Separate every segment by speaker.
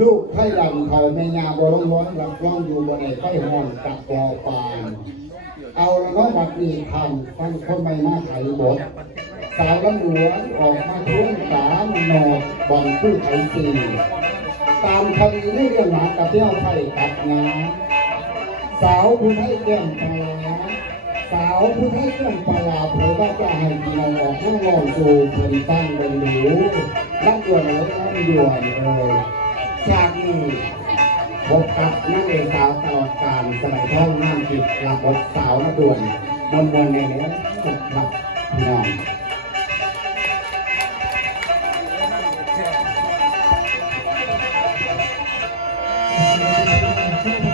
Speaker 1: ลูกไทยหลังเขาแม่ยาบร้องร้อนหลับร้องอยู่บนไอ้ไฟห้องกับปอปานเอาละเนาะบัดนี้ทำฟังคนไม่มาไขบทสาวลำหลวงออกมาทวงสามหนอกบ่อนผู้ไทยสี่ตามคดีในเรื่องหมากับเที่ยวไทยกับน้ำสาวผู้ไทยแก้มปลา สาวผู้ทยแก้มปลาเผยว่าจะให้พี่น้องออกนั่งลองสู่เพิ่นตั้งเป็นหนูรับด่วนเลยรับด่วนเลยจากนี้พบกับนักเอกสาวตลอดการสมัยท่องน้ำจิตรับบทสาวนักด่วนมวลมวลในนี้ครับพี่น้อง
Speaker 2: ของ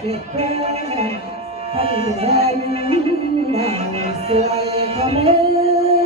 Speaker 2: เก
Speaker 1: ดเกดแพ้พันเดือนหน้าสวยขมิ้นย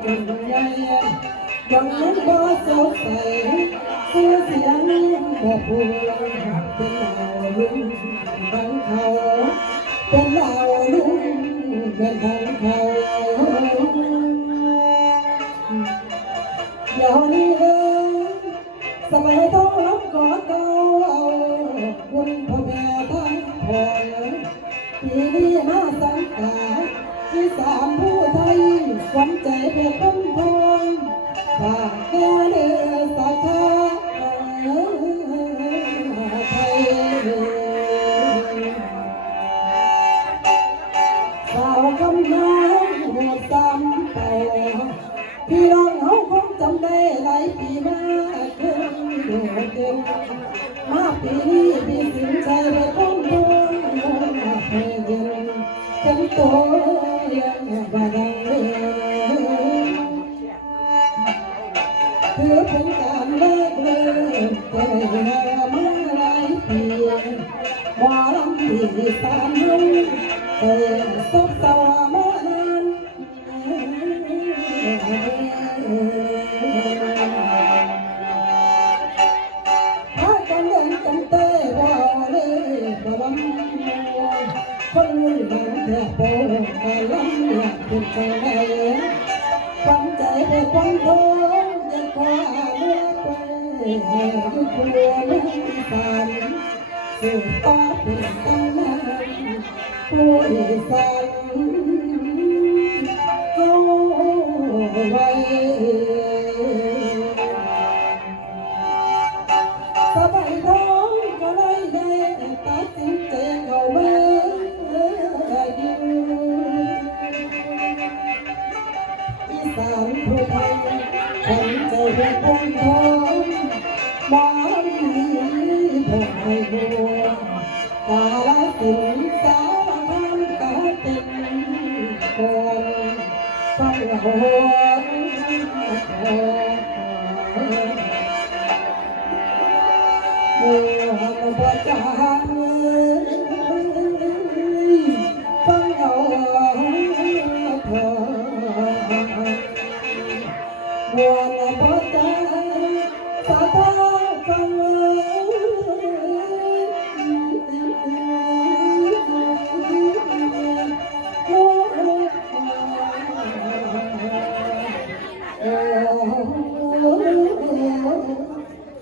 Speaker 1: แต่น้อยจนใหญ่ยังนั้นก็สดใสเสียเสียงแบบพูดเป็นดาวลุงบังเขา เป็นดาวลุงเป็นทางเขาเดี๋ยวนี้เองสมัยต้องรับกอดเก่าเอาคุณพ่อแม่ทั้งพอปีนี้มาสังกาที่สามผู้ท ขวัญใจเพชรต้นทองฝากแค่เดือสัทธาไทยสาวคำน้ำหัวซ้ำเป่าพี่น้องเขาคงจำได้หลายปีมาขึ้นโดดเด่นมาปีนี้พี่สินใจไปต้นทงให้เย็นเป็นตัวยังบา เป็นการเลิกเลิกแต่ไม่แห่มาหลายปีหมอลำที่สามลุงเอ่ซบเซามานานพากันเดินกันเต้บ่เลยบ่ลำคนรุ่นหลังแทบโปแต่ลำอยากเป็นใจไหนความใจเป็นความท ไปแห่ยุครัวลุงสานสู่ต่อเป็นตำนานผ
Speaker 2: ผู้อีาลสินสารคามกาเป็นก่อนฟังหัวโอ้พระเจ้าฟังเอาเถอะวันพระเจ้าสาธุฟั